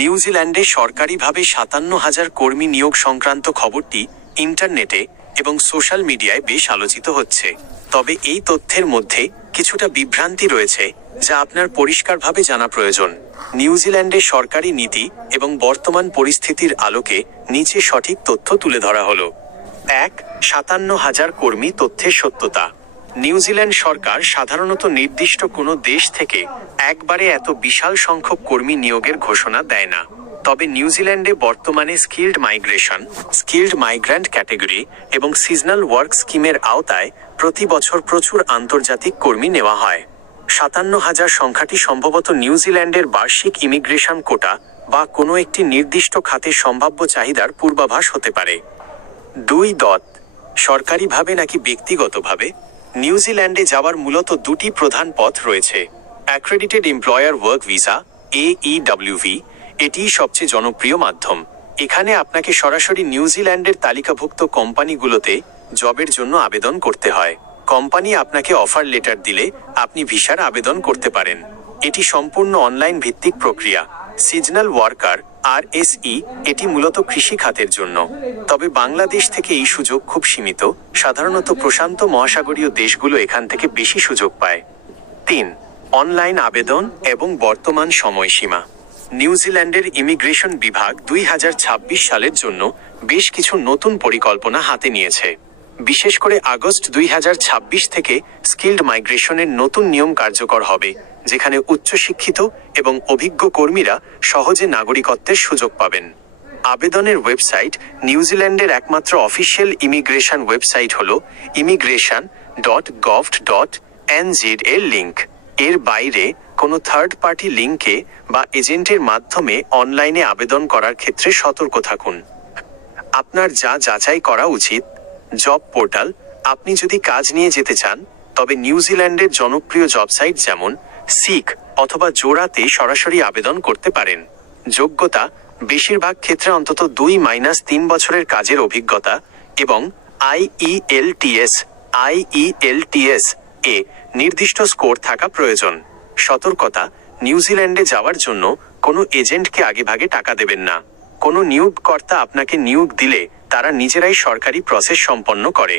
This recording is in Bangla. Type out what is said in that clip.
নিউজিল্যান্ডে সরকারিভাবে সাতান্ন হাজার কর্মী নিয়োগ সংক্রান্ত খবরটি ইন্টারনেটে এবং সোশ্যাল মিডিয়ায় বেশ আলোচিত হচ্ছে। তবে এই তথ্যের মধ্যে কিছুটা বিভ্রান্তি রয়েছে, যা আপনার পরিষ্কারভাবে জানা প্রয়োজন। নিউজিল্যান্ডের সরকারি নীতি এবং বর্তমান পরিস্থিতির আলোকে নিচে সঠিক তথ্য তুলে ধরা হলো। এক, সাতান্ন হাজার কর্মী তথ্যের সত্যতা। নিউজিল্যান্ড সরকার সাধারণত নির্দিষ্ট কোনো দেশ থেকে একবারে এত বিশাল সংখ্যক কর্মী নিয়োগের ঘোষণা দেয় না। তবে নিউজিল্যান্ডে বর্তমানে skilled migration, skilled migrant category এবং সিজনাল ওয়ার্ক স্কিমের আওতায় প্রতি বছর প্রচুর আন্তর্জাতিক কর্মী নেওয়া হয়। সাতান্ন হাজার সংখ্যাটি সম্ভবত নিউজিল্যান্ডের বার্ষিক ইমিগ্রেশন কোটা বা কোনো একটি নির্দিষ্ট খাতের সম্ভাব্য চাহিদার পূর্বাভাস হতে পারে। দুই দত, সরকারিভাবে নাকি ব্যক্তিগতভাবে? নিউজিল্যান্ডে যাওয়ার মূলত দুটি প্রধান পথ রয়েছে। অ্যাক্রেডিটেড এমপ্লয়ার ওয়ার্ক ভিসা এ এইডব্লিউভি এটিই সবচেয়ে জনপ্রিয় মাধ্যম। এখানে আপনাকে সরাসরি নিউজিল্যান্ডের তালিকাভুক্ত কোম্পানিগুলোতে জবের জন্য আবেদন করতে হয়। কোম্পানি আপনাকে অফার লেটার দিলে আপনি ভিসার আবেদন করতে পারেন। এটি সম্পূর্ণ অনলাইন ভিত্তিক প্রক্রিয়া। সিজনাল ওয়ার্কার আর এটি মূলত কৃষি খাতের জন্য। তবে বাংলাদেশ থেকে এই সুযোগ খুব সীমিত। সাধারণত প্রশান্ত মহাসাগরীয় দেশগুলো এখান থেকে বেশি সুযোগ পায়। তিন অনলাইন আবেদন এবং বর্তমান সময়সীমা। নিউজিল্যান্ডের ইমিগ্রেশন বিভাগ দুই হাজার ছাব্বিশ সালের জন্য বেশ কিছু নতুন পরিকল্পনা হাতে নিয়েছে। বিশেষ করে আগস্ট দুই হাজার ছাব্বিশ থেকে স্কিল্ড মাইগ্রেশনের নতুন নিয়ম কার্যকর হবে, যেখানে উচ্চশিক্ষিত এবং অভিজ্ঞ কর্মীরা সহজে নাগরিকত্বের সুযোগ পাবেন। আবেদনের ওয়েবসাইট নিউজিল্যান্ডের একমাত্র অফিসিয়াল ইমিগ্রেশন ওয়েবসাইট হল immigration dot gov dot NZ এর লিঙ্ক এর বাইরে কোনো থার্ড পার্টি লিঙ্কে বা এজেন্টের মাধ্যমে অনলাইনে আবেদন করার ক্ষেত্রে সতর্ক থাকুন। আপনার যা যাচাই করা উচিত জব পোর্টাল, আপনি যদি কাজ নিয়ে যেতে চান, তবে নিউজিল্যান্ডের জনপ্রিয় জব সাইট যেমন সিক অথবা জোড়াতে সরাসরি আবেদন করতে পারেন। যোগ্যতা, বেশিরভাগ ক্ষেত্রে অন্তত দুই মাইনাস তিন বছরের কাজের অভিজ্ঞতা এবং আইইএলটিএস আইইএলটিএস এ নির্দিষ্ট স্কোর থাকা প্রয়োজন। সতর্কতা নিউজিল্যান্ডে যাওয়ার জন্য কোনো এজেন্টকে আগেভাগে টাকা দেবেন না। কোনো নিয়োগকর্তা আপনাকে নিয়োগ দিলে তারা নিজেরাই সরকারি প্রসেস সম্পন্ন করে।